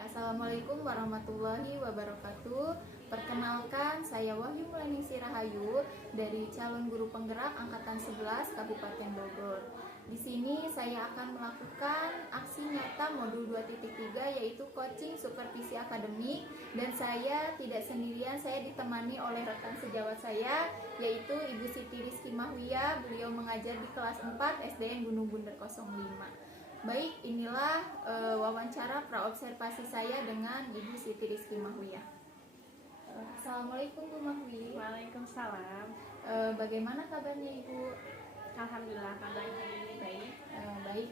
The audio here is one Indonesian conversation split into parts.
Assalamualaikum warahmatullahi wabarakatuh. Perkenalkan, saya Wahyu Mulaningsi Rahayu dari calon guru penggerak angkatan 11 Kabupaten Bogor. Di sini saya akan melakukan aksi nyata modul 2.3 yaitu coaching supervisi akademik, dan saya tidak sendirian, saya ditemani oleh rekan sejawat saya yaitu Ibu Siti Rizky Mahwiyah. Beliau mengajar di kelas 4 SDN Gunung Bunder 05. Baik, inilah wawancara praobservasi saya dengan Ibu Siti Rizky Mahwiyah. Assalamualaikum Bu Mahwi. Waalaikumsalam. Bagaimana kabarnya Ibu? Alhamdulillah kabarnya hari ini baik. Baik.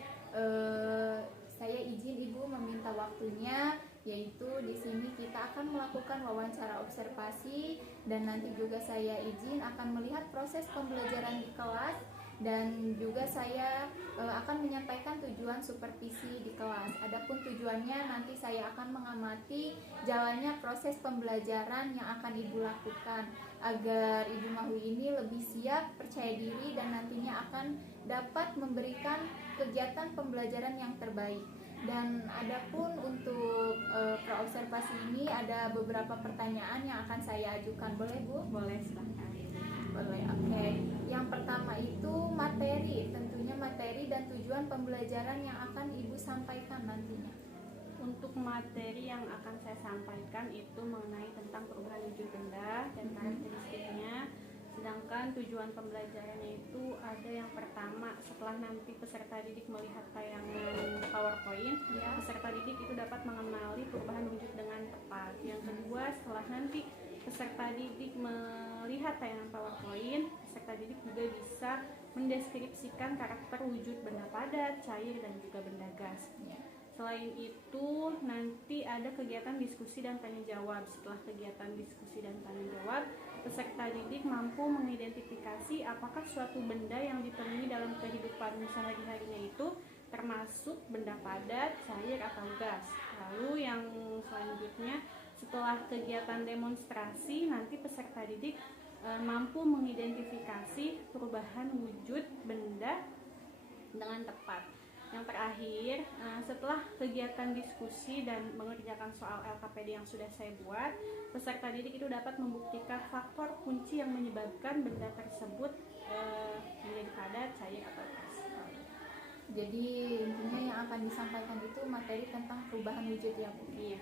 Saya izin Ibu meminta waktunya, yaitu di sini kita akan melakukan wawancara observasi, dan nanti juga saya izin akan melihat proses pembelajaran di kelas, dan juga saya akan menyampaikan tujuan supervisi di kelas. Adapun tujuannya nanti saya akan mengamati jalannya proses pembelajaran yang akan Ibu lakukan agar Ibu Mahwi ini lebih siap, percaya diri, dan nantinya akan dapat memberikan kegiatan pembelajaran yang terbaik. Dan adapun untuk praobservasi ini ada beberapa pertanyaan yang akan saya ajukan. Boleh Bu? Boleh, silahkan. Boleh, oke. Yang pertama itu materi, tentunya materi dan tujuan pembelajaran yang akan Ibu sampaikan nantinya. Untuk materi yang akan saya sampaikan itu mengenai tentang perubahan wujud benda dan karakteristiknya. Sedangkan tujuan pembelajarannya itu ada yang pertama, setelah nanti peserta didik melihat tayangan PowerPoint, peserta didik itu dapat mengenali perubahan wujud dengan tepat. Yang kedua, setelah nanti peserta didik melihat tayangan PowerPoint, peserta didik juga bisa mendeskripsikan karakter wujud benda padat, cair, dan juga benda gas. Selain itu, nanti ada kegiatan diskusi dan tanya jawab. Setelah kegiatan diskusi dan tanya jawab, peserta didik mampu mengidentifikasi apakah suatu benda yang ditemui dalam kehidupan sehari-harinya itu termasuk benda padat, cair, atau gas. Lalu yang selanjutnya, setelah kegiatan demonstrasi, nanti peserta didik mampu mengidentifikasi perubahan wujud benda dengan tepat. Yang terakhir, setelah kegiatan diskusi dan mengerjakan soal LKPD yang sudah saya buat, peserta didik itu dapat membuktikan faktor kunci yang menyebabkan benda tersebut menjadi padat, cair, atau gas. Jadi intinya yang akan disampaikan itu materi tentang perubahan wujud ya Bu? Iya.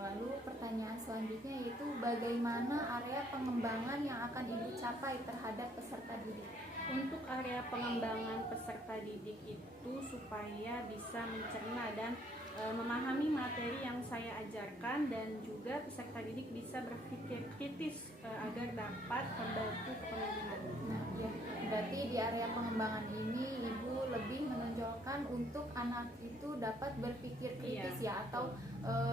Lalu pertanyaan selanjutnya yaitu bagaimana area pengembangan yang akan Ibu capai terhadap peserta didik? Untuk area pengembangan peserta didik itu supaya bisa mencerna dan memahami materi yang saya ajarkan, dan juga peserta didik bisa berpikir kritis agar dapat membantu kepemimpinan. Nah, ya, berarti di area pengembangan ini Ibu lebih menonjolkan untuk anak itu dapat berpikir kritis, ya, atau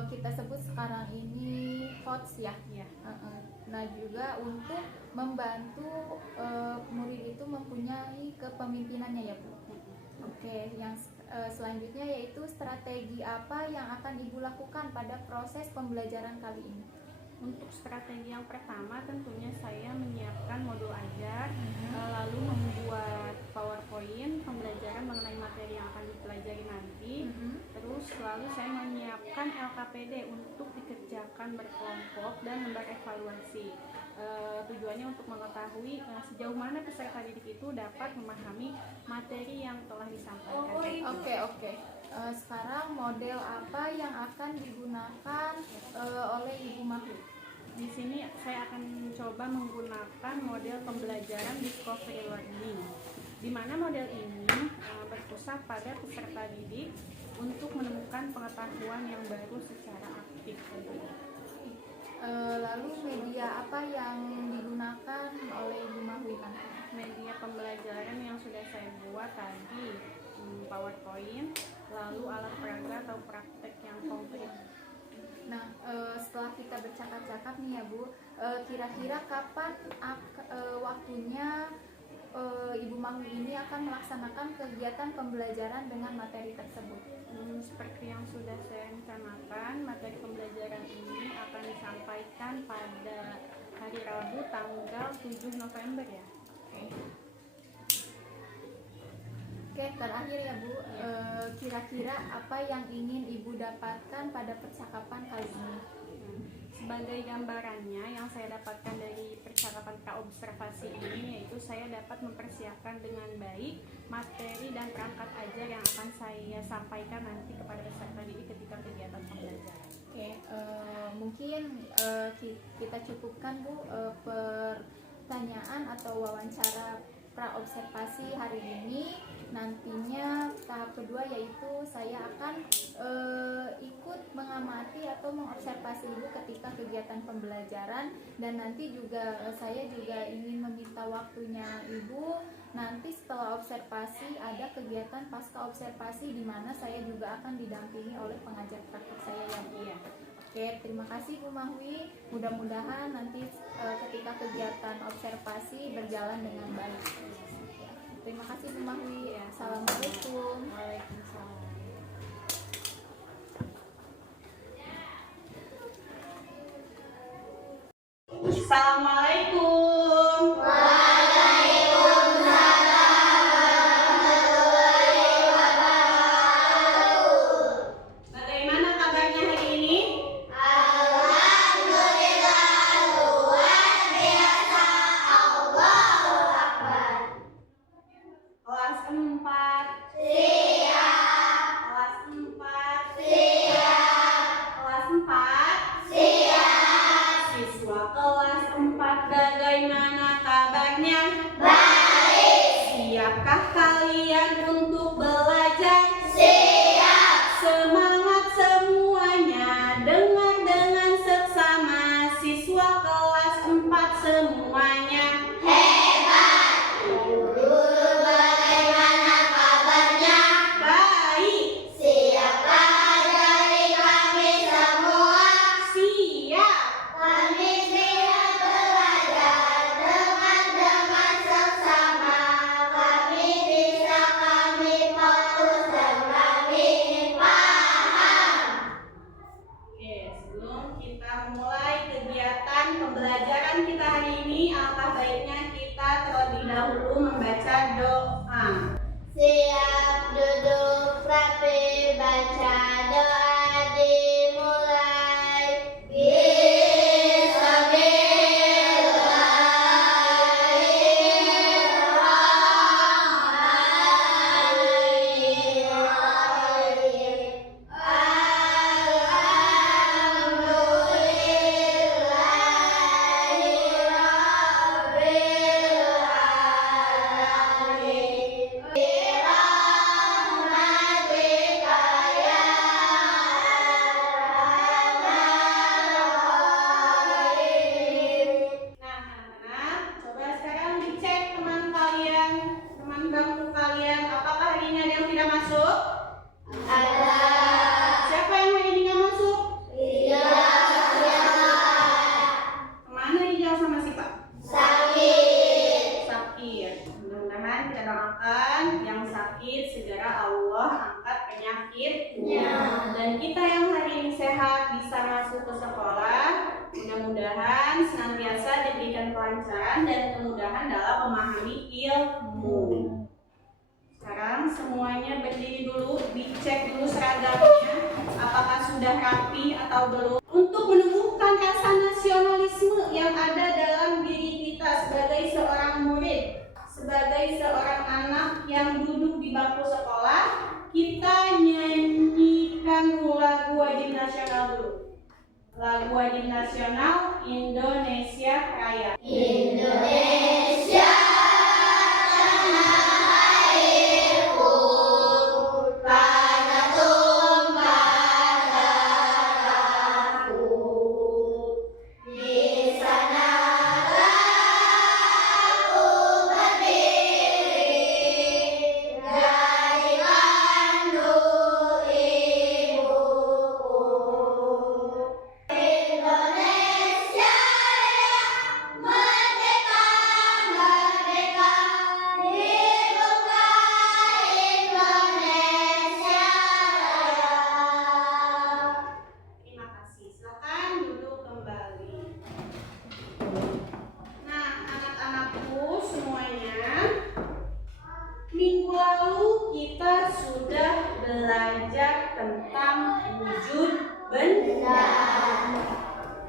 kita sebut sekarang ini coach ya. Iya. Nah, juga untuk membantu murid itu mempunyai kepemimpinannya ya Bu. Oke, yang selanjutnya yaitu strategi apa yang akan Ibu lakukan pada proses pembelajaran kali ini? Untuk strategi yang pertama tentunya saya menyiapkan modul ajar, lalu membuat PowerPoint pembelajaran mengenai materi yang akan dipelajari nanti. Terus lalu saya menyiapkan LKPD untuk dikerjakan berkelompok dan lembar evaluasi. Tujuannya untuk mengetahui sejauh mana peserta didik itu dapat memahami materi yang telah disampaikan. Oke. Sekarang model apa yang akan digunakan oleh Ibu Mahwi? Di sini saya akan coba menggunakan model pembelajaran discovery learning, di mana model ini berpusat pada peserta didik untuk menemukan pengetahuan yang baru secara aktif. Lalu media apa yang digunakan oleh Ibu Mahwi? Media pembelajaran yang sudah saya buat tadi, PowerPoint, lalu alat peraga atau praktek yang konkret. Nah, setelah kita bercakap-cakap nih ya Bu, kira-kira kapan waktunya Ibu Mahwi ini akan melaksanakan kegiatan pembelajaran dengan materi tersebut? Seperti yang sudah saya rencanakan, materi pembelajaran ini akan disampaikan pada hari Rabu tanggal 7 November ya. Oke, terakhir ya Bu, kira-kira apa yang ingin Ibu dapatkan pada percakapan kali ini? Sebagai gambarannya yang saya dapatkan dari percakapan praobservasi ini, yaitu saya dapat mempersiapkan dengan baik materi dan perangkat ajar yang akan saya sampaikan nanti kepada peserta didik ketika kegiatan pembelajaran. Oke, mungkin kita cukupkan Bu pertanyaan atau wawancara praobservasi hari ini. Nantinya tahap kedua yaitu saya akan ikut mengamati atau mengobservasi Ibu ketika kegiatan pembelajaran, dan nanti juga saya juga ingin meminta waktunya Ibu. Nanti setelah observasi ada kegiatan pasca observasi di mana saya juga akan didampingi oleh pengajar praktik saya yang iya. Oke, terima kasih Bu Mahwi. Mudah-mudahan nanti ketika kegiatan observasi berjalan dengan baik. Terima kasih Bu Mahwi. Assalamualaikum. Waalaikumsalam. Assalamualaikum. Bagaimana kabarnya hari ini? Kelas 4. Siap. Kelas 4. Siap. Kelas 4. Siap. Siswa kelas 4 bagaimana kabarnya? Baik. Siapkah kalian untuk belajar? Siap. Semangat semuanya, dengar dengan seksama siswa kelas 4 semuanya. Pembelajaran kita hari ini, alangkah baiknya kita terlebih dahulu membaca doa. Siap duduk rapi, baca doa dimulai. Nah, anak-anak, coba sekarang dicek teman kalian, teman bangku kalian, apakah hari ini ada yang tidak masuk? Ada. Siapa yang hari ini nggak masuk? Iya. Kemana Ijal sama si Pak? Sakit. Sakit. Mudah-mudahan kita doakan yang sakit segera Allah angkat penyakitnya. Dan kita yang hari ini sehat bisa masuk ke sekolah. Mudah-mudahan senantiasa diberikan kelancaran dan kemudahan dalam memahami ilmu. Sekarang semuanya berdiri dulu, dicek dulu seragamnya, apakah sudah rapi atau belum. Untuk menumbuhkan rasa nasionalisme yang ada dalam diri kita sebagai seorang murid, sebagai seorang anak yang duduk di bangku sekolah, kita nyanyikan lagu wajib nasional dulu. Lagu wajib nasional Indonesia Raya. Indonesia tanah airku, tanah tumpah darahku. Di sanalah aku berdiri, jadi mandu ibuku. Indonesia yang merdeka, tentang wujud benda.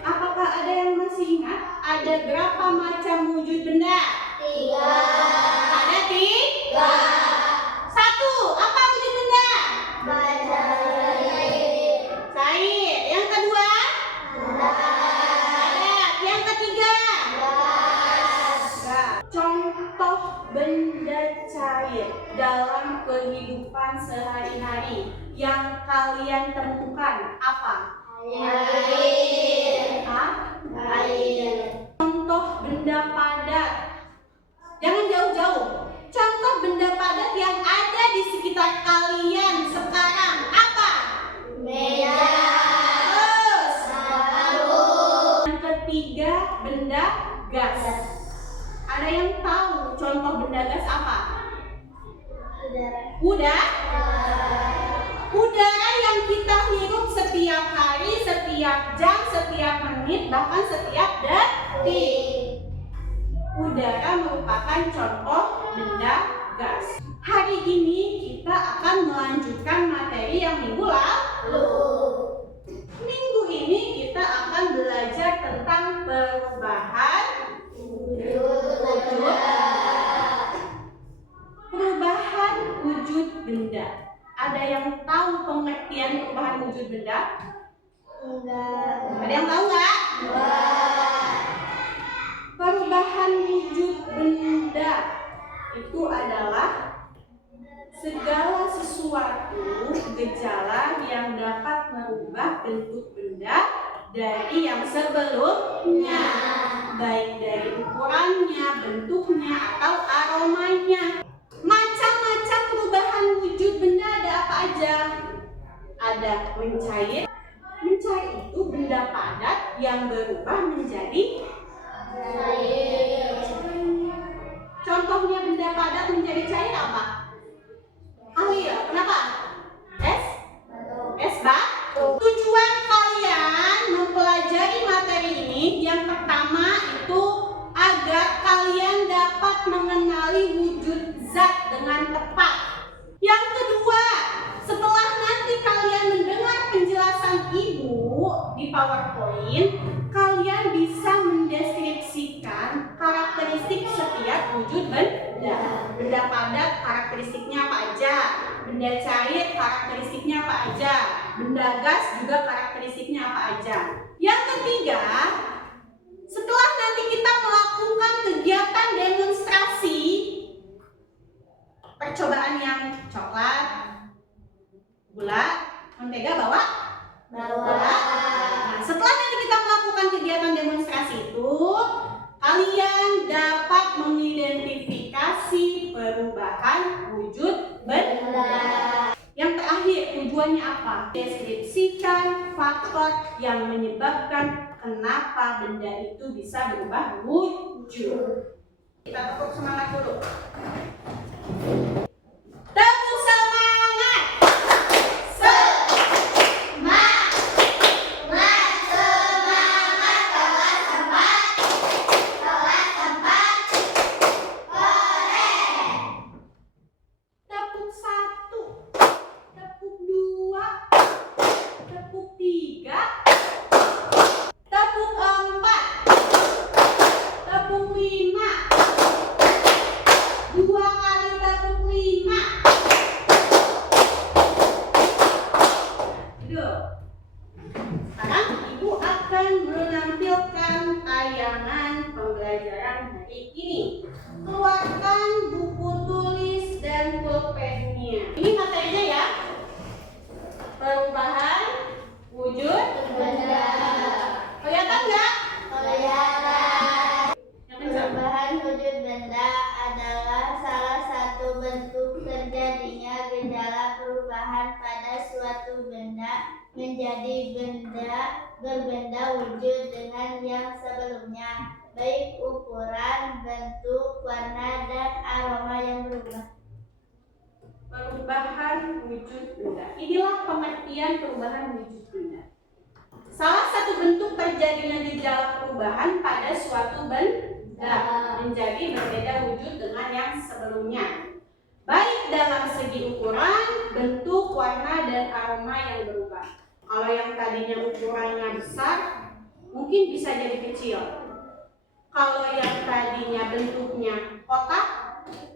Apakah ada yang masih ingat? Ada berapa macam wujud benda? 3. Ada 3. 1. Apa wujud benda? Baca. Cair. Yang kedua? Padat. Yang ketiga? Gas. Contoh benda cair dalam kehidupan sehari-hari yang kalian temukan apa? Air. Hah? Air. Contoh benda padat. Jangan jauh-jauh. Contoh benda padat yang ada di sekitar kalian sekarang apa? Meja. Terus. Sabun. Yang ketiga benda gas. Ada yang tahu contoh benda gas apa? Udara. Udara yang kita hirup setiap hari, setiap jam, setiap menit, bahkan setiap detik. Udara merupakan contoh benda gas. Hari ini kita akan melanjutkan materi yang minggu lalu. Minggu ini kita akan belajar tentang perubahan wujud benda. Ada yang tahu pengertian perubahan wujud benda? Enggak. Ada yang tahu nggak? Perubahan wujud benda itu adalah segala sesuatu gejala yang dapat merubah bentuk benda dari yang sebelumnya, baik dari ukurannya, bentuknya, atau aromanya. Macam-macam perubahan wujud benda ada apa aja? Ada mencair. Mencair itu benda padat yang berubah menjadi Air. Contohnya benda padat menjadi cair apa? Air. Kenapa? Es batu. Tujuan kalian mempelajari materi ini yang pertama itu agar kalian dapat mengenali wujud zat dengan tepat. Yang kedua, setelah nanti kalian mendengar penjelasan ibu di PowerPoint, kalian bisa mendeskripsikan karakteristik setiap wujud benda. Benda padat karakteristiknya apa aja? Benda cair karakteristiknya apa aja? Benda gas juga karakteristiknya apa aja? Yang ketiga, setelah nanti kita melakukan kegiatan demonstrasi, percobaan yang coklat, gula, mentega bawa? Nah, setelah nanti kita melakukan kegiatan demonstrasi itu, kalian dapat mengidentifikasi perubahan wujud benda. Yang terakhir, tujuannya apa? Deskripsikan faktor yang menyebabkan kenapa benda itu bisa berubah wujud. Kita tepuk semangat dulu. Tepuk semangat. Tepuk 1, tepuk 2, tepuk 3, tepuk 4, tepuk 5, 2 kali tepuk 5. Duduk. Sekarang ibu akan menampilkan tayangan pembelajaran hari ini. Keluarkan buku tulis dan pulpennya. Ini materinya ya. Perubahan wujud Benda. kelihatan nggak? Kelihatan. Yang kencang. Perubahan wujud benda adalah salah satu bentuk terjadinya gejala perubahan pada suatu benda menjadi berbeda wujud dengan yang sebelumnya, baik ukuran, bentuk, warna, dan aroma yang berubah. Perubahan wujud benda. Inilah pengertian perubahan wujud benda. Salah satu bentuk terjadinya gejala perubahan pada suatu benda menjadi berbeda wujud dengan yang sebelumnya. baik dalam segi ukuran, bentuk, warna, dan aroma yang berubah. Kalau yang tadinya ukurannya besar, mungkin bisa jadi kecil. Kalau yang tadinya bentuknya kotak,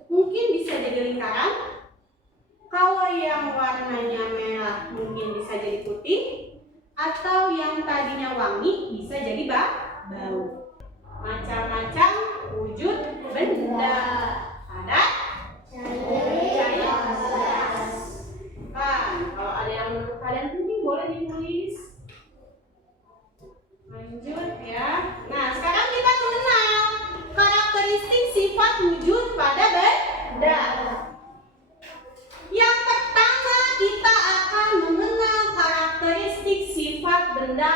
mungkin bisa jadi lingkaran. Kalau yang warnanya merah, mungkin bisa jadi putih. Atau yang tadinya wangi, bisa jadi bau. Macam-macam wujud benda. Ada? Kalau ada yang menurut kalian penting boleh ditulis. Lanjut ya. Nah, sekarang kita mengenal karakteristik sifat wujud pada benda. Yang pertama kita akan mengenal karakteristik sifat benda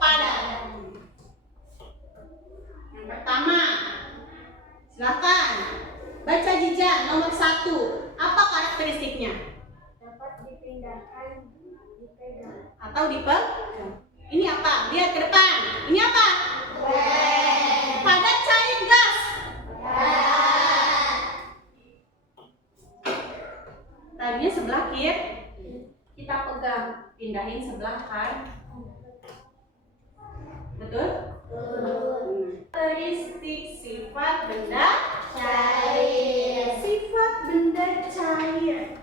padat. Yang pertama, silakan baca Jijan nomor 1. Apa karakteristiknya? Dapat dipindahkan, dipegang. Atau dipegang. Ini apa? Lihat ke depan. Ini apa? Padat, cair, gas. Tadinya sebelah kiri, kita pegang, pindahin sebelah kanan. Betul? Karakteristik sifat benda Cair. sifat benda cair.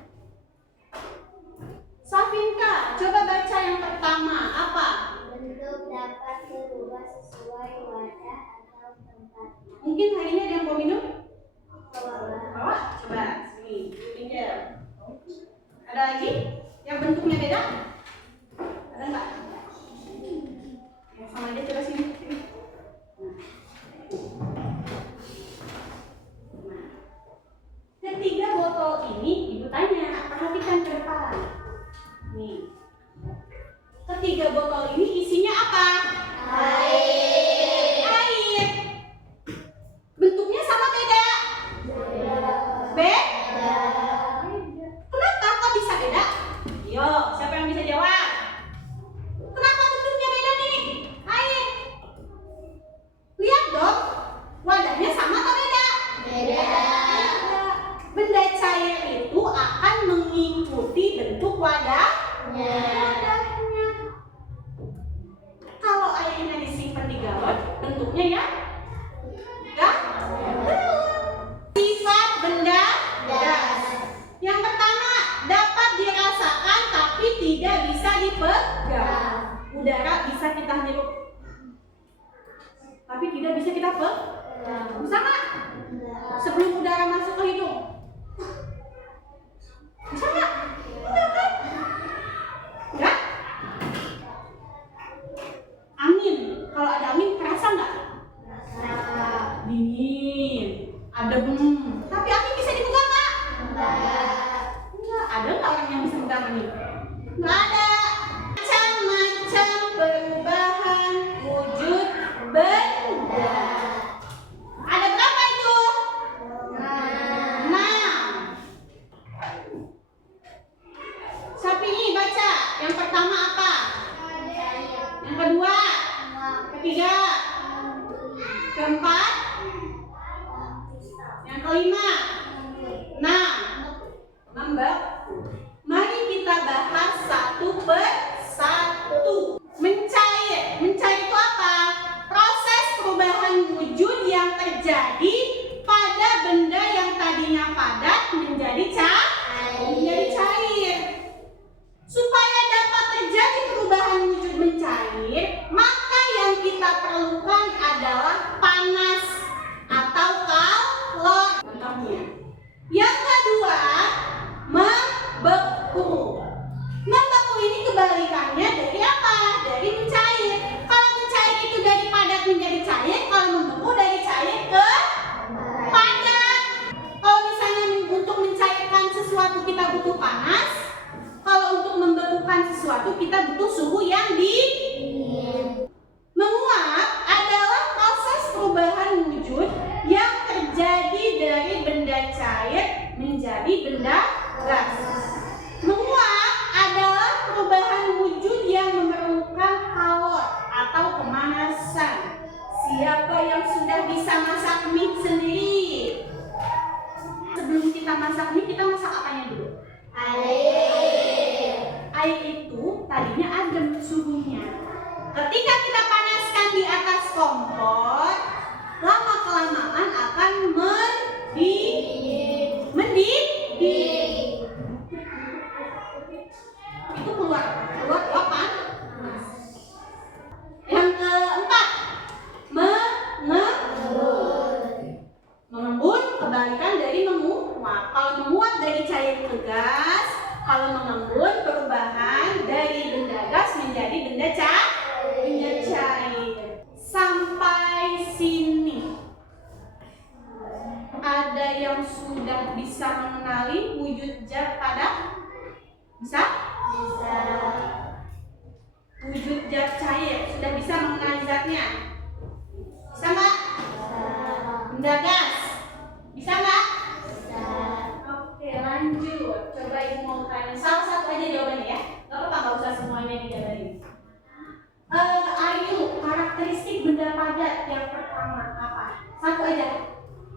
Safinka, coba baca yang pertama. Apa? Bentuk dapat berubah sesuai wadah atau tempat. Mungkin hari ini ada yang mau minum? Bawah. Bawa? Coba, sini, pinjam. Ada lagi? Yang bentuknya beda? Ada nggak? Ya, sama aja, coba sini. Nah, ketiga botol ini, ibu tanya, perhatikan ke depan. Nih, ketiga botol ini isinya apa? Air. Bentuknya sama beda? Beda. Kenapa kok bisa beda? Yo, siapa yang bisa jawab? Kenapa bentuknya beda nih? Air. Lihat dong, wadahnya sama atau beda? Beda. Benda cair itu akan mengikuti bentuk wadahnya. Kalau airnya disimpan di galon, bentuknya ya? Sifat benda gas. Yang pertama, dapat dirasakan tapi tidak bisa dipegang. Udara bisa kita hirup, tapi tidak bisa kita pegang. Bisa nggak? Sebelum udara masuk ke hidung, bisa nggak? Enggak kan? Enggak? Angin, kalau ada angin kerasa nggak? Dingin, adem. Tapi angin bisa dipegang nggak? Enggak. Ada nggak orang yang bisa pegang angin? Nggak ada. Macam-macam perubahan wujud benda. Ada berapa itu? 6. Sapi baca. Yang pertama apa? Yang kedua? Ketiga? Keempat? Yang kelima? 6. Mari kita bahas satu per satu. Mencair. Mencair itu apa? Proses perubahan wujud yang terjadi pada benda yang tadinya padat menjadi cair. Supaya dapat terjadi perubahan wujud mencair, maka yang kita perlukan adalah panas atau kalor. Contohnya. Yang kedua, membeku. Membeku ini kebalikannya dari apa? Dari mencair. Kalau mencair itu dari padat menjadi cair, kalau membeku dari cair ke padat. Kalau misalnya untuk mencairkan sesuatu kita butuh panas, kalau untuk membekukan sesuatu kita butuh suhu yang dingin. Menguap adalah proses perubahan wujud yang terjadi dari benda cair menjadi benda gas. Menguap adalah perubahan wujud yang memerlukan kalor atau pemanasan. Siapa yang sudah bisa masak mie sendiri? Sebelum kita masak mie, kita masak apanya dulu? Air. Air itu tadinya adem suhunya. Ketika kita panaskan di atas kompor, lama-kelamaan akan mendidih. Itu keluar uap panas. Yang keempat, mengembun, kebalikan dari menguap. Kalau menguap dari cair ke gas, kalau mengembun perubahan dari benda gas menjadi benda cair. Sampai sini ada yang sudah bisa mengenali wujud zat padat? Bisa? Wujud zat cair, sudah bisa mengenali zatnya? Bisa nggak? Benda gas? Bisa nggak? Oke, lanjut. Coba ibu mau tanya salah satu aja jawabannya ya. Gak apa-apa, nggak usah semuanya dijabarin. Ayu, karakteristik benda padat yang pertama apa? Satu aja.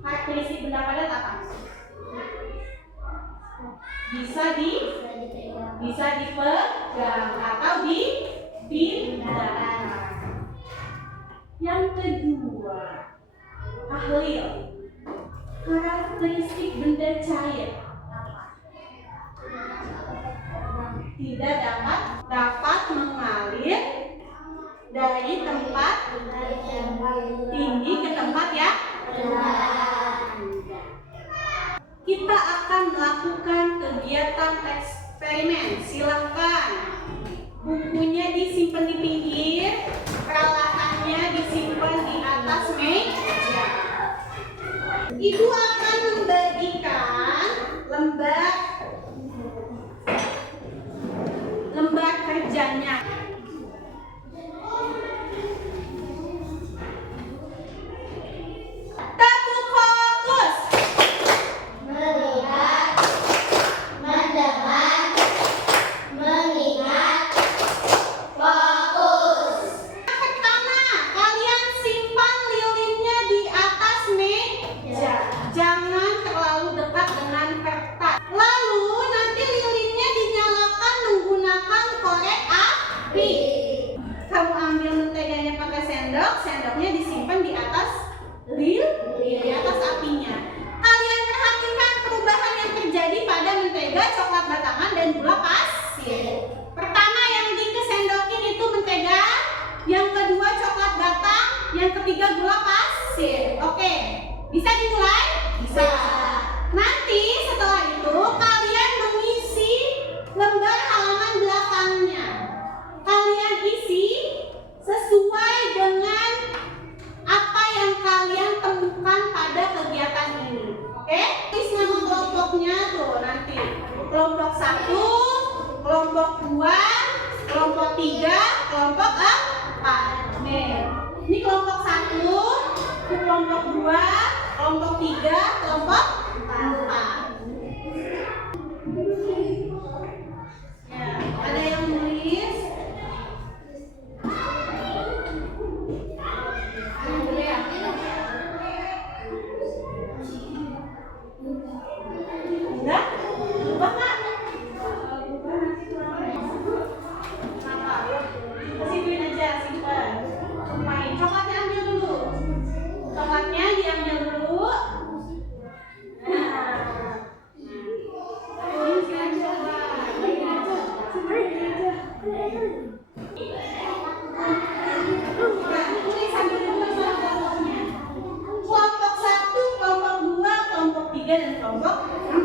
Karakteristik benda padat apa? Bisa dipegang atau dipindahkan. Yang kedua, tahlil. Karakteristik benda cair apa? Tidak dapat mengalir dari tempat tinggi ke tempat ya rendah. Kita akan melakukan kegiatan eksperimen. Silahkan bukunya disimpan di pinggir, peralatannya disimpan di atas meja. Ibu akan membagikan lembar kerjanya. Tabuk fokus. Melihat, mendengar, mengingat, fokus. Pertama, kalian simpan lilinnya di atas meja. Jangan terlalu dekat dengan kertas. Lalu nanti lilinnya dinyalakan menggunakan korek api. Kamu ambil menteganya pakai sendok, sendoknya disimpan di atas di atas apinya. Kalian perhatikan perubahan yang terjadi pada mentega, coklat batangan, dan gula pasir. Pertama yang dikesendokin itu mentega, yang kedua coklat batang, yang ketiga gula pasir. Oke, bisa dimulai? Bisa. Nanti setelah itu kalian mengisi lembar halaman belakangnya. Kalian isi sesuai dengan apa yang kalian temukan pada kegiatan ini. Oke? Tulis nama kelompoknya tuh nanti. Kelompok 1, kelompok 2, kelompok 3, kelompok 4. Nih. Ini kelompok 1, kelompok 2, kelompok 3, kelompok 4. Ya, ada yang nulis? Enggak? Lupa nggak? Lupa nanti kurang. Kenapa? Simpen aja, simpen. Lupain. Coklatnya ambil dulu. Coklatnya diambil dulu. Nah. Tulis aja. Tulis sambil tulis kelompoknya. Kelompok 1, kelompok 2, kelompok 3, dan kelompok 4.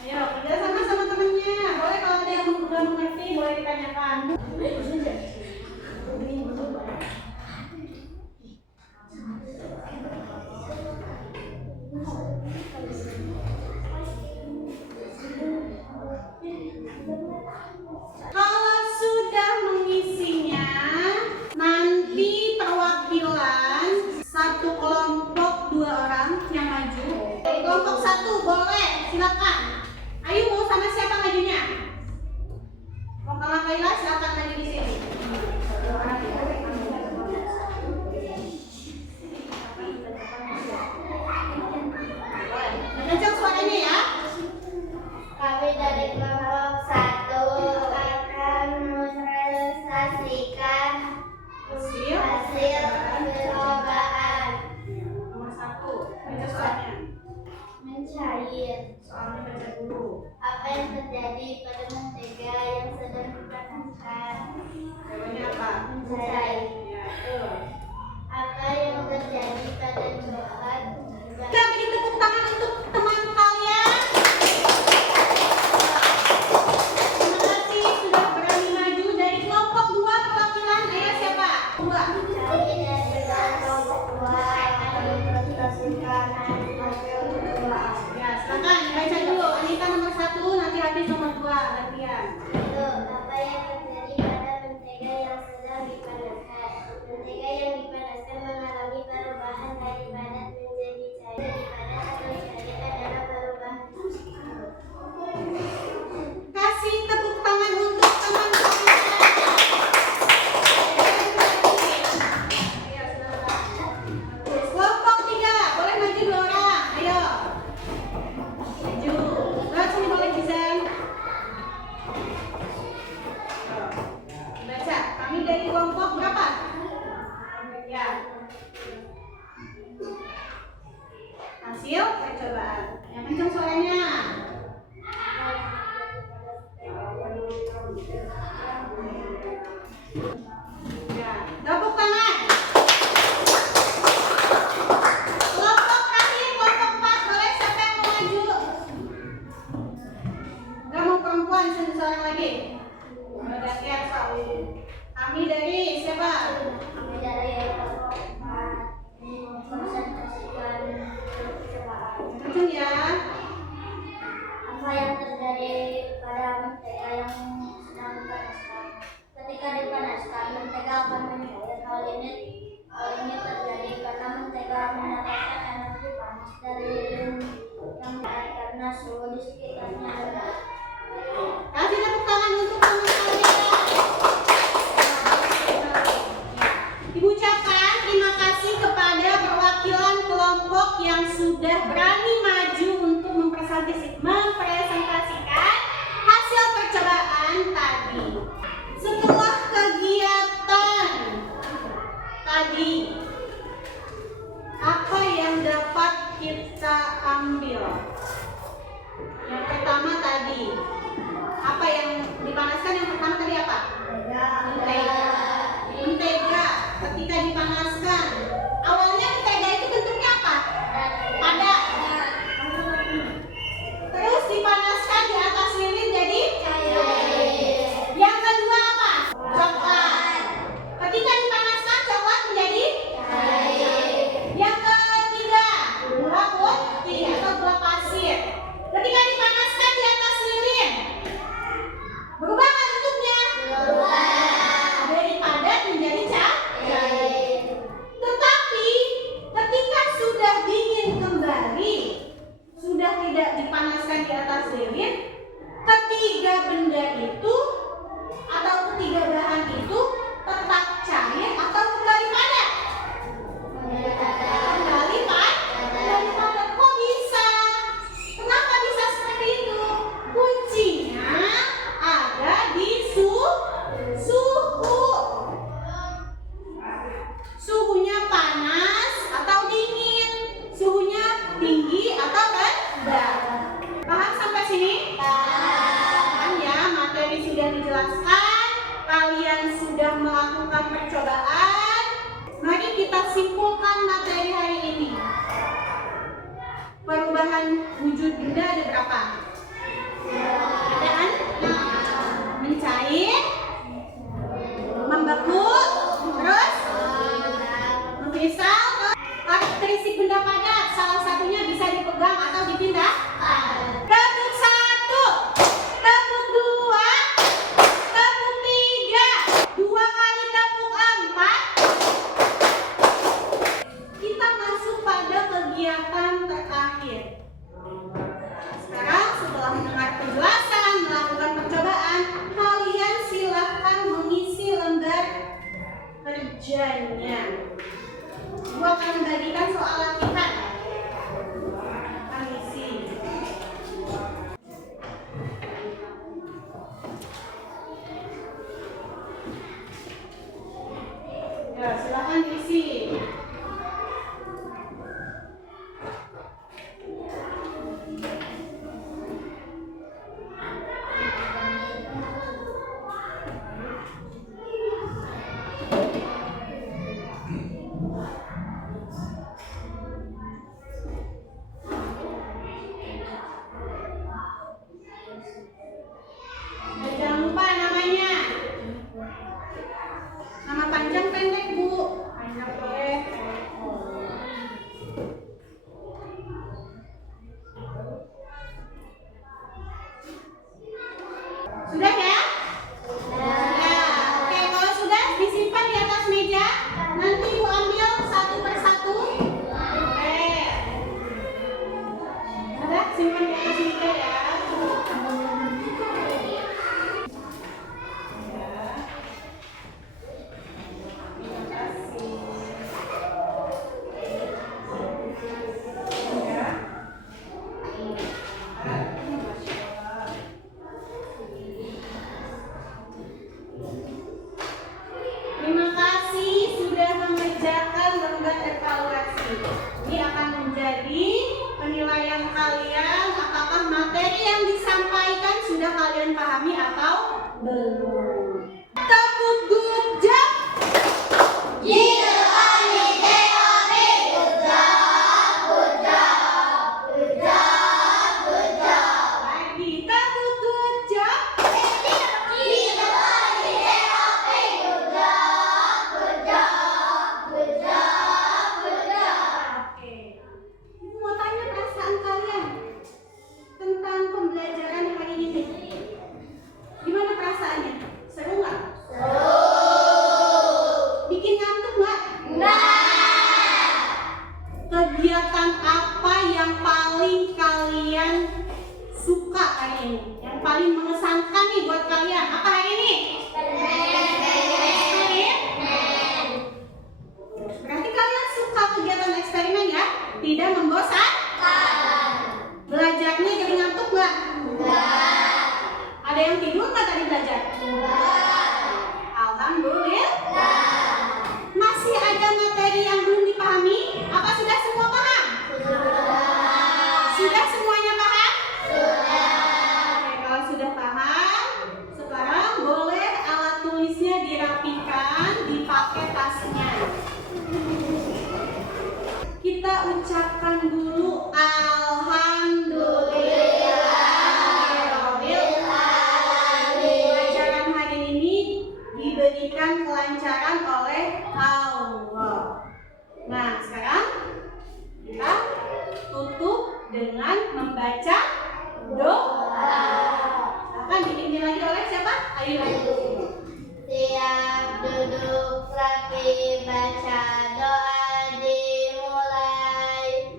Ayo, kerja sama temennya. Boleh kalau ada yang belum mengerti, boleh ditanyakan. hasil percobaan. Nomor 1, baca soalnya. Mencair. Soalnya baca dulu. Apa yang terjadi pada mentega yang sedang dipanaskan? Jawabannya apa? Mencair. Ya, betul. Apa yang terjadi pada coklat? Kita beri tepuk tangan untuk teman kalian. Terima kasih sudah berani maju dari kelompok 2 perwakilan. Ayah siapa? 2. Kami dari kelompok 2 akan mempresentasikan hasil percobaan. Ya, silakan baca dulu. Anita nomor 1, nanti habis nomor 2 latihan. Itu apa yang terjadi pada mentega yang sedang dipanaskan? Mentega yang dipanaskan mengalami perubahan dari padat menjadi cair. Dari padat atau cair adalah perubahan. Kasih tepuk tangan untuk teman kalian. Ayo, silakan. Kelompok 3, boleh maju 2 orang. Ayo. Maju. Lewat sini boleh Jizan. Baca. Kami dari kelompok berapa? Ya. Hasil percobaan. Yang kencang suaranya. Ya, tepuk tangan. Kelompok terakhir, kelompok 4, boleh siapa yang mau maju? Gak mau perempuan, satu seorang lagi. Gantian soal ini. Kami dari siapa? Kami dari kelompok 4 mempresentasikan percobaan. Kencang ya. Apa yang terjadi pada mentega yang sedang dipanaskan? Ketika dipanaskan, mentega akan mencair. Hal ini terjadi karena mentega mendapatkan energi panas dari lilin yang baik karena suhu di sekitarnya rendah. Kasih tepuk tangan untuk teman kalian. Ibu ucapkan terima kasih kepada perwakilan kelompok yang sudah berani maju untuk mempresentasikan hasil percobaan tadi. Setelah kegiatan tadi, apa yang dapat kita ambil? Yang pertama tadi, apa yang dipanaskan? Yang pertama tadi apa? Mentega. Mentega ketika dipanaskan, awalnya mentega itu bentuknya apa? Padat. Terus dipanaskan di atas lilin jadi Cair. yang kedua apa? Coklat. Ketika dipanaskan coklat menjadi Cair. yang ketiga gula putih atau gula pasir. Ketika dipanaskan di atas lilin berubah nggak bentuknya? Dari padat menjadi cair. Tetapi ketika sudah dingin kembali, sudah tidak dipanaskan di atas lilin, ketiga benda itu atau ketiga bahan itu tetap cair atau kembali padat? Kembali padat. Kok bisa? Kenapa bisa seperti itu? Kuncinya ada di suhu. Suhunya panas atau dingin? Suhunya tinggi atau rendah? Paham sampai sini? Paham ya, materi sudah dijelaskan, kalian sudah melakukan percobaan. Mari kita simpulkan materi hari ini. Perubahan wujud benda ada berapa? Ada kan? Mencair, membeku, terus mengkristal. Karakteristik benda padat, salah satunya bisa dipegang atau dipindah. Tepuk 1, tepuk 2, tepuk 3, 2 kali tepuk 4. Kita masuk pada kegiatan terakhir. Sekarang kelancaran oleh Allah. Nah, sekarang kita tutup dengan membaca doa. Akan dipimpin lagi oleh siapa? Ayu. Siap duduk rapi, baca doa dimulai.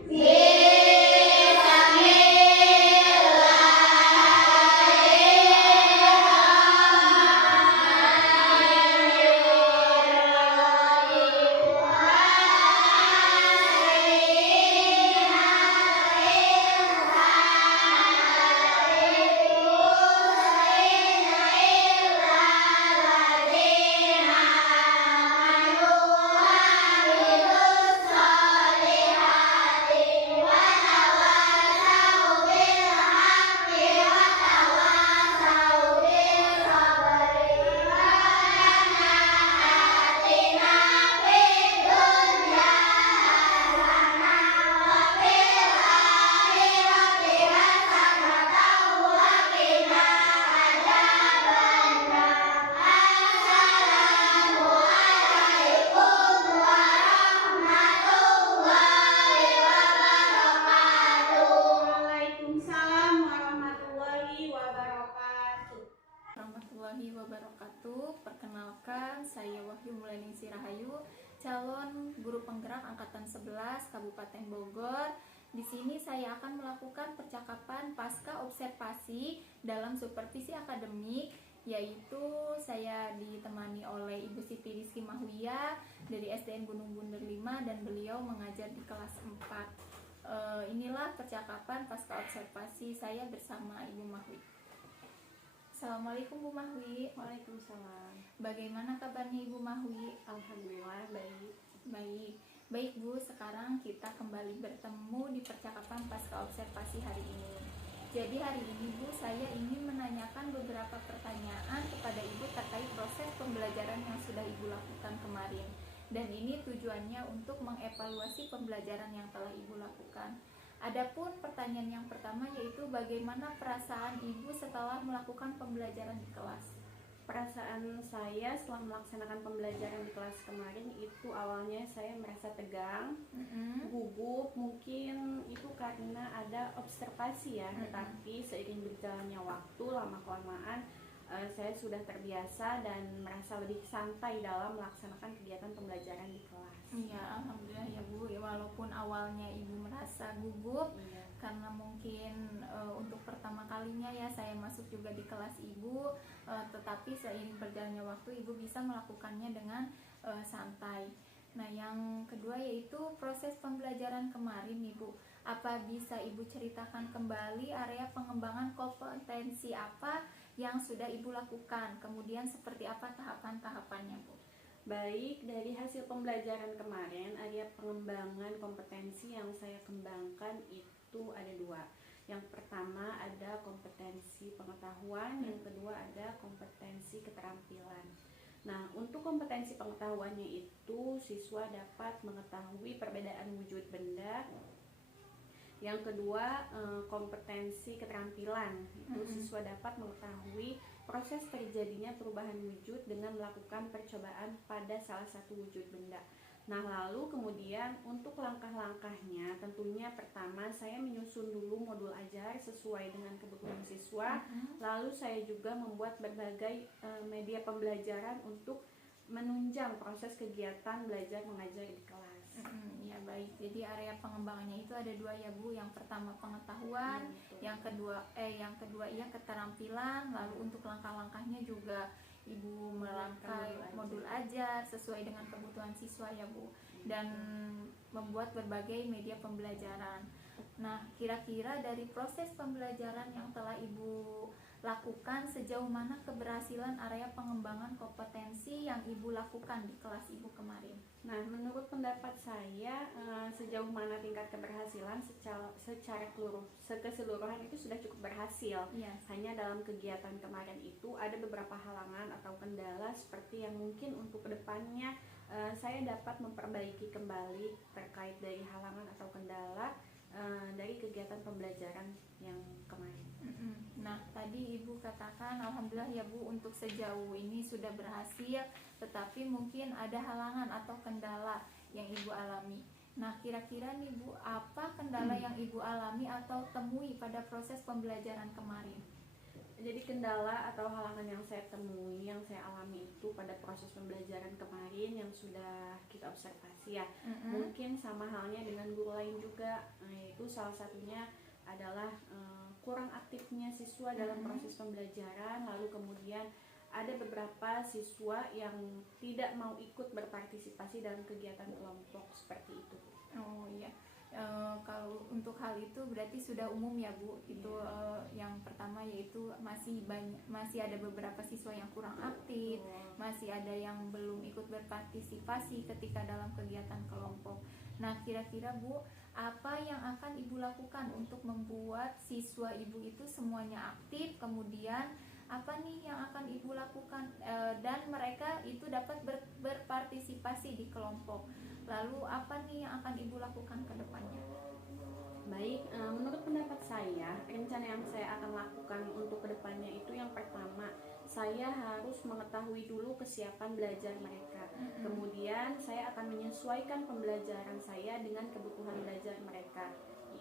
Waalaikumsalam warahmatullahi wabarakatuh. Warahmatullahi wabarakatuh. Perkenalkan, saya Wahyu Mulyaningsih Rahayu, calon guru penggerak angkatan 11 Kabupaten Bogor. Di sini saya akan melakukan percakapan pasca observasi dalam supervisi akademik, yaitu saya ditemani oleh Ibu Siti Rizky Mahwiyah dari SDN Gunung Bunder 5 dan beliau mengajar di kelas 4. Inilah percakapan pasca observasi saya bersama Ibu Mahwi. Assalamualaikum Bu Mahwi. Waalaikumsalam. Bagaimana kabarnya Ibu Mahwi? Alhamdulillah baik. Baik Bu, sekarang kita kembali bertemu di percakapan pasca observasi hari ini. Jadi hari ini Bu, saya ingin menanyakan beberapa pertanyaan kepada Ibu terkait proses pembelajaran yang sudah Ibu lakukan kemarin. Dan ini tujuannya untuk mengevaluasi pembelajaran yang telah Ibu lakukan. Adapun pertanyaan yang pertama yaitu bagaimana perasaan Ibu setelah melakukan pembelajaran di kelas? Perasaan saya setelah melaksanakan pembelajaran di kelas kemarin itu awalnya saya merasa tegang, gugup, mungkin itu karena ada observasi ya, tetapi seiring berjalannya waktu lama-kelamaan saya sudah terbiasa dan merasa lebih santai dalam melaksanakan kegiatan pembelajaran di kelas. Iya, alhamdulillah ya Bu. Ya, walaupun awalnya Ibu merasa gugup, Iya. karena mungkin untuk pertama kalinya ya saya masuk juga di kelas Ibu, tetapi seiring berjalannya waktu Ibu bisa melakukannya dengan santai. Nah, yang kedua yaitu proses pembelajaran kemarin Ibu. Apa bisa Ibu ceritakan kembali area pengembangan kompetensi apa yang sudah Ibu lakukan? Kemudian seperti apa tahapan-tahapannya Bu? Baik, dari hasil pembelajaran kemarin, area pengembangan kompetensi yang saya kembangkan itu ada dua. Yang pertama ada kompetensi pengetahuan, yang kedua ada kompetensi keterampilan. Nah, untuk kompetensi pengetahuannya itu siswa dapat mengetahui perbedaan wujud benda. Yang kedua, kompetensi keterampilan, itu siswa dapat mengetahui proses terjadinya perubahan wujud dengan melakukan percobaan pada salah satu wujud benda. Nah, lalu kemudian untuk langkah-langkahnya tentunya pertama saya menyusun dulu modul ajar sesuai dengan kebutuhan siswa. Lalu saya juga membuat berbagai media pembelajaran untuk menunjang proses kegiatan belajar mengajar di kelas. Ya baik, jadi area pengembangannya itu ada dua ya Bu. Yang pertama pengetahuan, yang kedua iya keterampilan. Lalu untuk langkah-langkahnya juga Ibu merangkai modul ajar sesuai dengan kebutuhan siswa ya Bu, dan membuat berbagai media pembelajaran. Nah, kira-kira dari proses pembelajaran yang telah Ibu lakukan, sejauh mana keberhasilan area pengembangan kompetensi yang Ibu lakukan di kelas Ibu kemarin? Nah, menurut pendapat saya sejauh mana tingkat keberhasilan secara keseluruhan itu sudah cukup berhasil. Yes. Hanya dalam kegiatan kemarin itu ada beberapa halangan atau kendala seperti yang mungkin untuk kedepannya saya dapat memperbaiki kembali terkait dari halangan atau kendala dari kegiatan pembelajaran yang kemarin. Nah, tadi Ibu katakan alhamdulillah ya Bu, untuk sejauh ini sudah berhasil tetapi mungkin ada halangan atau kendala yang Ibu alami. Nah, kira-kira nih Bu, apa kendala yang Ibu alami atau temui pada proses pembelajaran kemarin? Jadi kendala atau halangan yang saya temui, yang saya alami itu pada proses pembelajaran kemarin yang sudah kita observasi ya, mungkin sama halnya dengan guru lain juga, yaitu salah satunya adalah kurang aktifnya siswa dalam proses pembelajaran, lalu kemudian ada beberapa siswa yang tidak mau ikut berpartisipasi dalam kegiatan kelompok seperti itu. Oh iya. Kalau untuk hal itu berarti sudah umum ya Bu. Itu yang pertama yaitu masih ada beberapa siswa yang kurang aktif, masih ada yang belum ikut berpartisipasi ketika dalam kegiatan kelompok. Nah, kira-kira Bu, apa yang akan Ibu lakukan untuk membuat siswa Ibu itu semuanya aktif, kemudian apa nih yang akan Ibu lakukan dan mereka itu dapat berpartisipasi di kelompok? Lalu apa nih yang akan Ibu lakukan ke depannya? Baik, menurut pendapat saya, rencana yang saya akan lakukan untuk kedepannya itu yang pertama, saya harus mengetahui dulu kesiapan belajar mereka. Kemudian saya akan menyesuaikan pembelajaran saya dengan kebutuhan belajar mereka.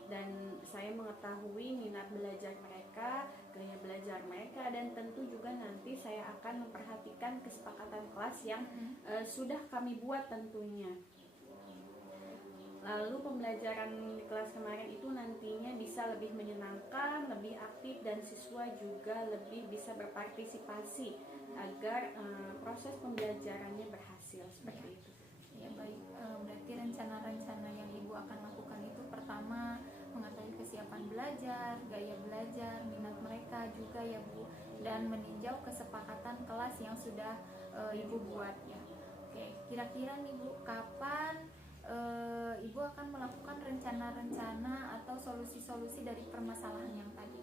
Dan saya mengetahui minat belajar mereka, gaya belajar mereka, dan tentu juga nanti saya akan memperhatikan kesepakatan kelas yang sudah kami buat tentunya. Lalu pembelajaran di kelas kemarin itu nantinya bisa lebih menyenangkan, lebih aktif, dan siswa juga lebih bisa berpartisipasi agar proses pembelajarannya berhasil seperti itu. Ya baik, berarti rencana-rencana yang Ibu akan lakukan itu pertama mengetahui kesiapan belajar, gaya belajar, minat mereka juga ya Bu, dan meninjau kesepakatan kelas yang sudah Ibu buat ya. Oke, kira-kira nih Bu, kapan Ibu akan melakukan rencana-rencana atau solusi-solusi dari permasalahan yang tadi?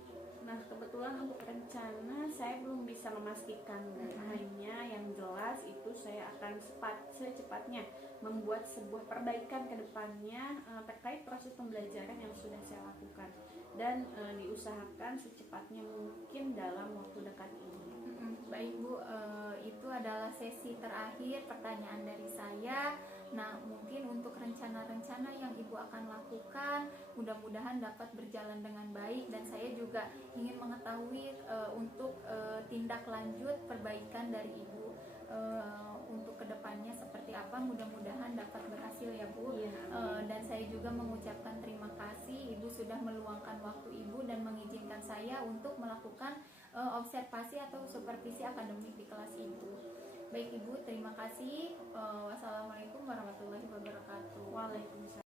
Nah, kebetulan untuk rencana saya belum bisa memastikan, hanya yang jelas itu saya akan secepatnya membuat sebuah perbaikan ke depannya terkait proses pembelajaran yang sudah saya lakukan, dan diusahakan secepatnya mungkin dalam waktu dekat ini. Baik Bu, itu adalah sesi terakhir pertanyaan dari saya. Nah, mungkin untuk rencana-rencana yang Ibu akan lakukan mudah-mudahan dapat berjalan dengan baik, dan saya juga ingin mengetahui untuk tindak lanjut perbaikan dari Ibu untuk kedepannya seperti apa. Mudah-mudahan dapat berhasil ya Bu. Dan saya juga mengucapkan terima kasih Ibu sudah meluangkan waktu Ibu dan mengizinkan saya untuk melakukan observasi atau supervisi akademik di kelas Ibu. Baik Ibu, terima kasih. Wassalamualaikum warahmatullahi wabarakatuh. Waalaikumsalam.